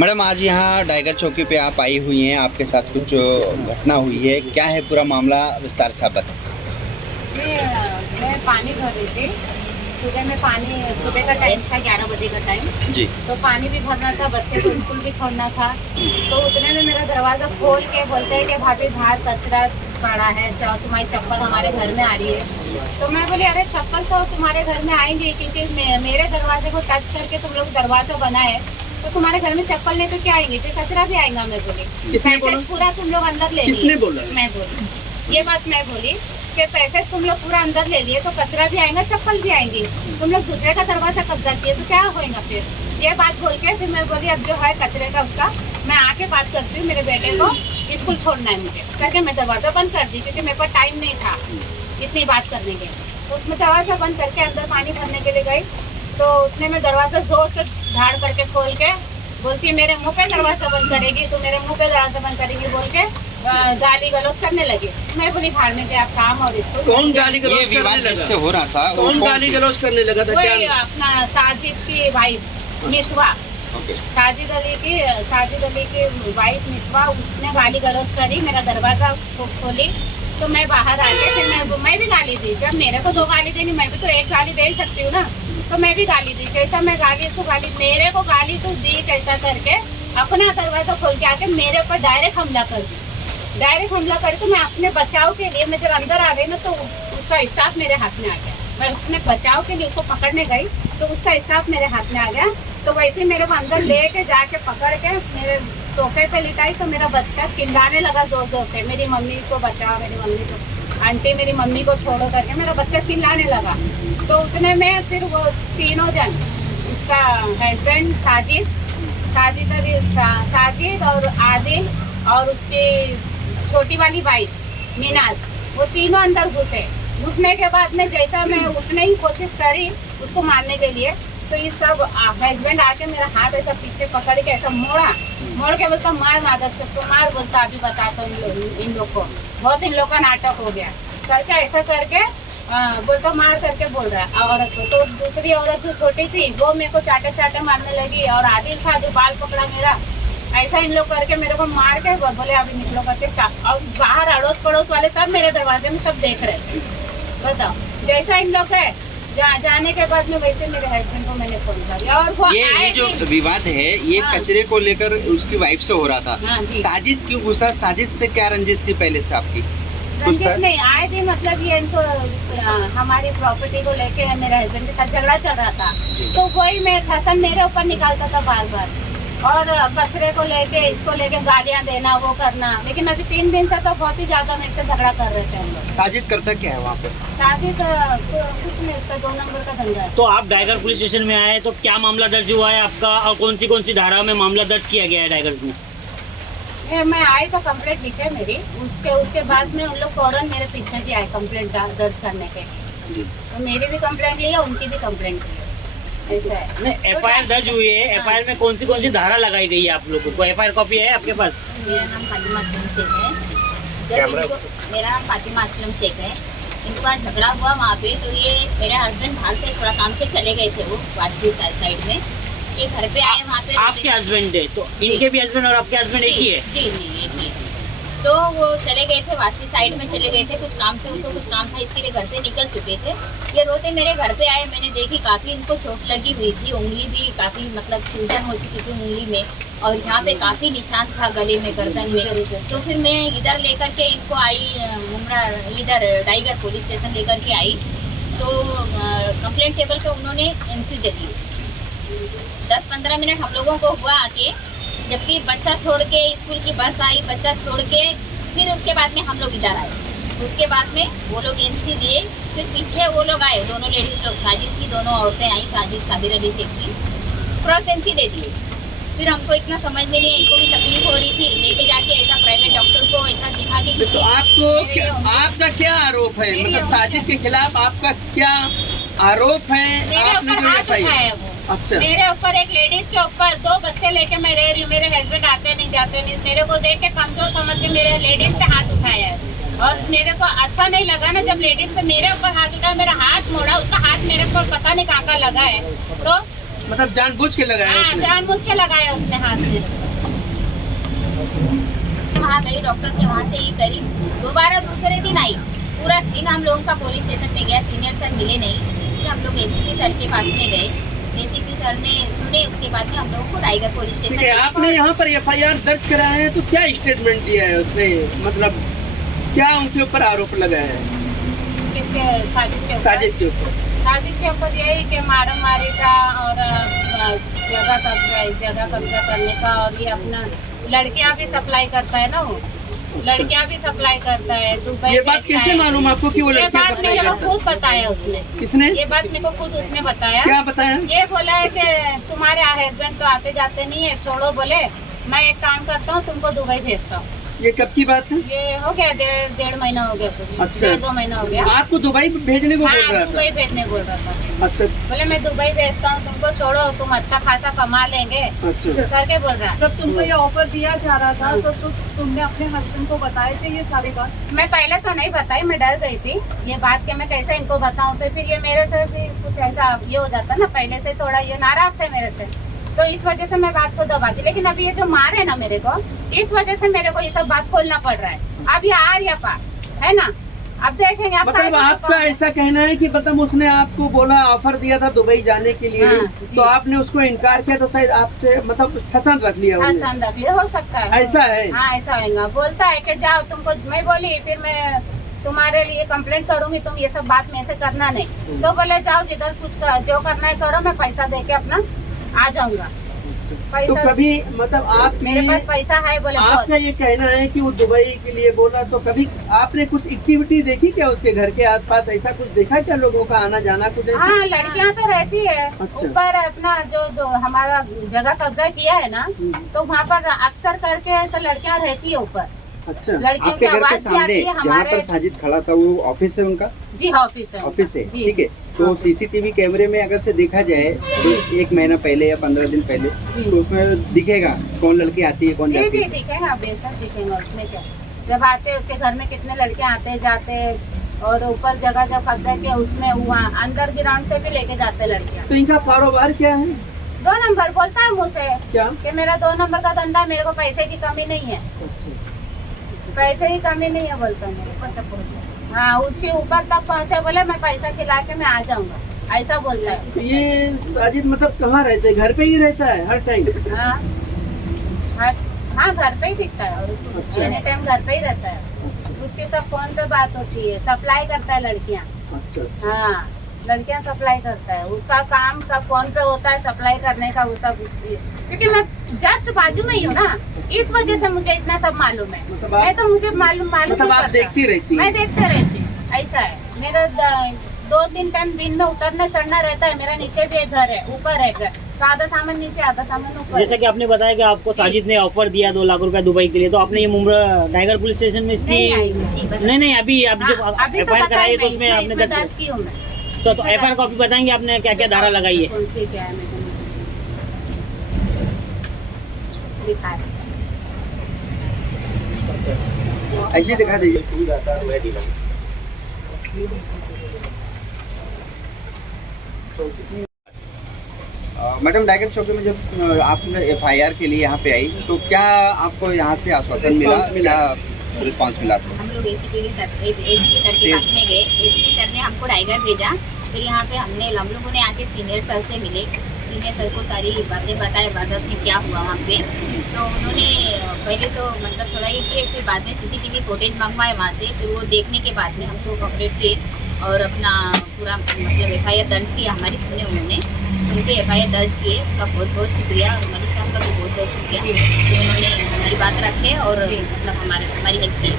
Madam आज यहाँ tiger चौकी पे आप आई हुई हैं, आपके साथ कुछ घटना हुई है, क्या है पूरा मामला, विस्तार से आप बताएं। मैं पानी भर रही थी। सुबह में पानी, सुबह का टाइम था 11 बजे का टाइम जी। तो पानी भी भरना था, बच्चे को स्कूल भी छोड़ना था। तो उतने में मेरा दरवाज़ा खोल के बोलते हैं कि भाभी बाहर कचरा पड़ा है, तुम्हारी चप्पल हमारे घर में आ रही है। तो मैं बोली अरे चप्पल तो तुम्हारे घर में आएंगे, क्योंकि मेरे दरवाजे को टच करके तुम लोग दरवाजा बनाए, तो तुम्हारे घर में चप्पल नहीं तो क्या आएंगे, तो कचरा भी आएगा। मैं बोली पैसे पूरा तुम लोग अंदर ले लिए। किसने बोला? मैं बोली ये बात, मैं बोली कि पैसे तुम लोग पूरा अंदर ले लिए तो कचरा भी आएगा, चप्पल भी आएंगी। तुम लोग दूसरे का दरवाजा कब्जा किए तो क्या होएगा फिर। ये बात बोल के फिर मैं बोली अब जो है कचरे का उसका मैं आके बात करती हूँ, मेरे बेटे को स्कूल छोड़ना है मुझे करके मैं दरवाजा बंद कर दी, क्योंकि मेरे पास टाइम नहीं था इतनी बात करने के। तो उसमें दरवाजा बंद करके अंदर पानी भरने के लिए गई, तो उसने मैं दरवाजा जोर से धाड़ करके खोल के बोलती है मेरे मुंह पे दरवाजा बंद करेगी, तो मेरे मुंह पे दरवाजा बंद करेगी बोल के गाली गलौज करने लगी। मैं बोली भाड़ने पे आप काम और इसको। कौन गाली ये गलौज विवाद करने लगा? जिससे हो रहा था कौन गाली गलौज करने लगा था? वही क्या अपना साजिद की वाइफ मिसवा, ओके। साजिद अली की वाइफ मिसवा, उसने गाली गलौज करी, मेरा दरवाजा खोली तो मैं बाहर आके फिर मैं भी गाली दी। जब मेरे को 2 गाली देनी, मैं भी तो 1 गाली दे ही सकती हूँ ना, तो मैं भी गाली दी। जैसा मैं गाली इसको गाली, मेरे को गाली तो दी कैसा करके अपना दरवाजा खोल के आके मेरे ऊपर डायरेक्ट हमला कर दी। डायरेक्ट हमला करके मैं अपने बचाव के लिए, मैं जब अंदर आ गई ना तो उसका स्टाफ मेरे हाथ में आ गया। मैं अपने बचाव के लिए उसको पकड़ने गई तो उसका स्टाफ मेरे हाथ में आ गया। तो वैसे मेरे को अंदर लेके जाके पकड़ के मेरे सोफे पे लिटाई, तो मेरा बच्चा चिल्लाने लगा जोर जोर से, मेरी मम्मी को बचाओ, मेरी मम्मी को, आंटी मेरी मम्मी को छोड़ो करके मेरा बच्चा चिल्लाने लगा। तो उतने में फिर वो तीनों जन, उसका हस्बैंड साजिद और आदिल और उसकी छोटी वाली वाइफ मीनाज, वो तीनों अंदर घुसने के बाद में जैसा मैं उठने ही कोशिश करी उसको मारने के लिए, तो इसका हस्बैंड आके मेरा हाथ ऐसा पीछे पकड़ के ऐसा मोड़ के बोलता मार मादर सबको मार, बोलता अभी बताता हूँ इन लोग को, बहुत इन लोग का नाटक हो गया करके ऐसा करके बोलता मार करके बोल रहा है औरत को। तो दूसरी औरत जो छोटी थी वो मेरे को चाटे मारने लगी, और आदिल था जो बाल पकड़ा मेरा, ऐसा इन लोग करके मेरे को मार के बोले अभी निकलो करके। और बाहर अड़ोस पड़ोस वाले सब मेरे दरवाजे में सब देख रहे थे। बताओ जैसा इन लोग है जाने के बाद में वैसे मेरे हस्बैंड को मैंने फोन कर दिया। और वो ये जो विवाद है ये हाँ। कचरे को लेकर उसकी वाइफ से हो रहा था। हाँ जी। साजिद क्यों घुसा? साजिद से क्या रंजिश थी पहले से आपकी? रंजिश नहीं आए थे, मतलब ये इनको हमारी प्रॉपर्टी को लेके मेरे हस्बैंड के साथ झगड़ा चल रहा था, तो वही मैं खसन मेरे ऊपर निकालता था बार बार, और कचरे को लेके इसको लेके गालियां देना वो करना। लेकिन अभी 3 दिन से तो बहुत ही ज्यादा मेरे से झगड़ा कर रहे थे हम लोग। साजिद करता क्या है वहाँ पे? साजिद कुछ नहीं, उसका 2 नंबर का धंधा है। तो आप टाइगर पुलिस स्टेशन में आए तो क्या मामला दर्ज हुआ है आपका, और कौन सी धारा में मामला दर्ज किया गया है टाइगर में? मैं आई तो कंप्लेंट लिखे मेरी, उसके बाद में उन लोग फौरन मेरे पीछे भी आए कंप्लेंट दर्ज करने के। तो मेरी भी कंप्लेंट ली है, उनकी भी कंप्लेंट ली है, ऐसा है। नहीं, एफआईआर दर्ज हुई है, एफआईआर में कौन सी धारा लगाई गई है आप लोगों को? एफआईआर कॉपी है आपके पास? मेरा नाम फातिमा असलम शेख है। मेरा नाम फातिमा असलम शेख है। इनका झगड़ा हुआ वहाँ पे, तो ये मेरे हस्बैंड बाहर से थोड़ा काम से चले गए थे, वो वाशी साइड में, ये घर पे आए वहाँ पे। आपके हस्बैंड है तो इनके भी हस्बैंड और आपके हस्बैंड एक ही है? जी नहीं, एक ही है। तो वो चले गए थे वाशी साइड में, चले गए थे कुछ काम से, उनको कुछ काम था इसके लिए घर से निकल चुके थे। ये रोते मेरे घर पे आए, मैंने देखी काफ़ी इनको चोट लगी हुई थी, उंगली भी काफ़ी मतलब सूजन हो चुकी थी उंगली में, और यहाँ पे काफ़ी निशान था गले में, गर्दन में। तो फिर मैं इधर लेकर के इनको आई, इधर टाइगर पुलिस स्टेशन लेकर के आई, तो कंप्लेंट टेबल पे उन्होंने एंट्री दे दी। 10-15 मिनट हम लोगों को हुआ आके, जबकि बच्चा छोड़ के स्कूल की बस आई, बच्चा छोड़ के फिर उसके बाद में हम लोग इधर आए। उसके बाद में वो लोग एंट्री दिए, फिर पीछे वो लोग आए, दोनों लेडीज लोग, साजिद की दोनों औरतें आई, साजिद अली शेख की, क्रॉस एंट्री दे दिए। फिर हमको इतना समझ में नहीं, इनको भी तकलीफ हो रही थी, लेके जाके ऐसा प्राइवेट डॉक्टर को ऐसा दिखा के। तो आपका क्या आरोप है? मतलब साजिद के खिलाफ आपका क्या आरोप है? मेरे ऊपर हाथ उठाया वो। अच्छा, मेरे ऊपर एक लेडीज के ऊपर 2 बच्चे लेके मैं रह रही हूँ, मेरे हस्बैंड आते नहीं जाते नहीं, मेरे को देख के कमजोर समझ के मेरे लेडीज पे हाथ उठाया है। और मेरे को अच्छा नहीं लगा ना, जब लेडीज पे मेरे ऊपर हाथ उठाया, मेरा हाथ मोड़ा, उसका हाथ मेरे ऊपर पता नहीं कहाँ का लगा है, तो मतलब जानबूझ के लगाया हाँ, उसने? जानबूझ के लगाया उसने हाथ में। वहाँ गई डॉक्टर ने, वहाँ से ये करी, दोबारा दूसरे दिन आई, पूरा दिन हम लोगों का पुलिस स्टेशन में गया, सीनियर सर मिले नहीं, फिर हम लोग एसीपी सर के पास में गए, एसीपी सर ने सुने, उसके बाद में हम लोगों को रायगढ़ पुलिस ठीक है, स्टेशन आपने यहाँ पर FIR दर्ज कराया है तो क्या स्टेटमेंट दिया है उसने, मतलब क्या उनके ऊपर आरोप लगाया है? साजिद के ऊपर साजिद के ऊपर यही कि मारा मारी का और जगह कब्जा करने का, और ये अपना लड़कियां भी सप्लाई करता है ना, वो लड़कियां भी सप्लाई करता है दुबई। ये बात कैसे मालूम आपको कि वो ये लड़कियां बात सप्लाई मेरे को करता है? खुद बताया उसने। किसने? ये बात मेरे को खुद उसने बताया। क्या बताया? ये बोला है कि तुम्हारे हस्बैंड तो आते जाते नहीं है, छोड़ो, बोले मैं एक काम करता हूँ, तुमको दुबई भेजता हूँ। ये कब की बात है? ये हो गया डेढ़ महीना हो गया, अच्छा। 1.5-2 महीना हो गया। आपको दुबई भेजने को बोल हाँ, रहा दुबई भेजने बोल रहा था। था? अच्छा बोले मैं दुबई भेजता हूँ, तुमको छोड़ो, तुम अच्छा खासा कमा लेंगे अच्छा। करके बोल रहा। जब तुमको ये ऑफर दिया जा रहा था तो तुमने अपने हस्बैंड को बताए थे ये सारी बात? मैं पहले तो नहीं बताई, मैं डर गई थी ये बात कि मैं कैसे इनको बताऊं, तो फिर ये मेरे से भी कुछ ऐसा ये हो जाता ना, पहले से थोड़ा ये नाराज थे मेरे से, तो इस वजह से मैं बात को दबाती। लेकिन अभी ये जो मार है ना मेरे को, इस वजह से मेरे को ये सब बात खोलना पड़ रहा है। अब ये आ रही पार है ना, अब देखेंगे। मतलब आपका ऐसा कहना है कि मतलब उसने आपको बोला, ऑफर दिया था दुबई जाने के लिए, हाँ, तो आपने उसको इनकार किया, तो शायद आपसे मतलब फसन रख लिया उन्होंने। आसान रख लिया, हो सकता है ऐसा है? हाँ, ऐसा होगा। बोलता है कि जाओ तुमको, मैं बोली फिर मैं तुम्हारे लिए कंप्लेंट करूंगी, तुम ये सब बात में से करना नहीं। तो बोले जाओ जिधर कुछ जो करना है करो, मैं पैसा दे के अपना आ जाऊंगा। तो कभी मतलब मेरे पास आपने, पैसा है बोले आपका ये कहना है कि वो दुबई के लिए बोला, तो कभी आपने कुछ एक्टिविटी देखी क्या उसके घर के आसपास? ऐसा कुछ देखा क्या लोगों का आना जाना कुछ ऐसा? हाँ, लड़कियां तो रहती है अच्छा। ऊपर अपना जो हमारा जगह कब्जा किया है ना, तो वहाँ पर अक्सर करके ऐसा लड़कियां रहती है ऊपर। अच्छा। लड़कियों आपके की घर के आवाज भी सामने आती है जहाँ हमारे। पर साजिद खड़ा था वो ऑफिस है उनका? जी हाँ, ऑफिस है। ऑफिस है, जी। ठीक है। तो सीसीटीवी कैमरे में अगर से देखा जाए तो 1 महीना पहले या 15 दिन पहले, तो उसमें दिखेगा कौन लड़की आती है कौन जी जाती जी है। दिखेगा, बेशक दिखेगा। उसमें क्या, जब आते हैं उसके घर में कितने लड़के आते जाते, और ऊपर जगह जब कब्जा किया उसमें वहाँ अंडर ग्राउंड से भी लेके जाते लड़कियाँ। तो इनका कारोबार क्या है? 2 नंबर बोलता है मुँह से क्या? कि मेरा 2 नंबर का धंधा है, मेरे को पैसे की कमी नहीं है, पैसे की कमी नहीं है बोलता है मेरे को। हाँ, उसके ऊपर तक पहुँचा, बोले मैं पैसा खिला के मैं आ जाऊंगा, ऐसा बोलता है। तो ये साजिद मतलब कहाँ रहते हैं? घर पे ही रहता है हर टाइम? हाँ हाँ, घर पे ही दिखता है, और अच्छा। एनी टाइम घर पे ही रहता है। उसके सब फोन पे बात होती है, सप्लाई करता है लड़कियाँ। अच्छा। हाँ, लड़कियाँ सप्लाई करता है, उसका काम सब फोन पे होता है, सप्लाई करने का वो सब। क्योंकि मैं जस्ट बाजू में ही हूँ ना, इस वजह से मुझे इतना सब मालूम है। मतलब आप- मैं तो मुझे मालूम मतलब नहीं आप पड़ता। देखती रहती मैं हैं? देखते रहती हूँ, ऐसा है मेरा। 2-3 टाइम दिन में उतरना चढ़ना रहता है मेरा। नीचे भी एक घर है, ऊपर है घर, तो आधा सामान नीचे आधा सामान ऊपर। जैसा कि आपने बताया कि आपको साजिद ने ऑफर दिया 2 लाख रुपया दुबई के लिए, तो आपने ये मुंब्रा टाइगर पुलिस स्टेशन में इसकी नहीं आई जी, बता। नहीं अभी आप जब हाँ, अभी तो FIR बताया कराई तो मैं, उसमें आपने इसमें दर्ज दर्ज की हूँ मैं। तो FIR कॉपी बताएंगे आपने क्या क्या धारा लगाई है? कौन सी क्या है, मैं दिखा रही हूँ। ऐसे दिखा दीजिए। मैडम, टाइगर चौकी में जब आपने FIR के लिए यहाँ पे आई, तो क्या आपको यहाँ से आश्वासन मिला, रिस्पांस मिला? हम लोग एसीपी सर के पास में गए, एसीपी सर ने हमको रायगढ़ भेजा। फिर यहाँ पे हम लोगों ने आके सीनियर सर से मिले, सीनियर सर को सारी बातें बताए, बात में क्या हुआ वहाँ पे। तो उन्होंने पहले तो मतलब थोड़ा ये किए, फिर बाद में CCTV फुटेज मंगवाए वहाँ से। फिर वो देखने के बाद में हमको कॉपरेट किए और अपना पूरा मतलब FIR दर्ज किया हमारी, सुने उन्होंने, उनके FIR दर्ज किए। उनका बहुत बहुत शुक्रिया, और मलिक साहब का भी बहुत बहुत शुक्रिया। तो उन्होंने हमारी बात रखे और मतलब हमारी हेल्प की।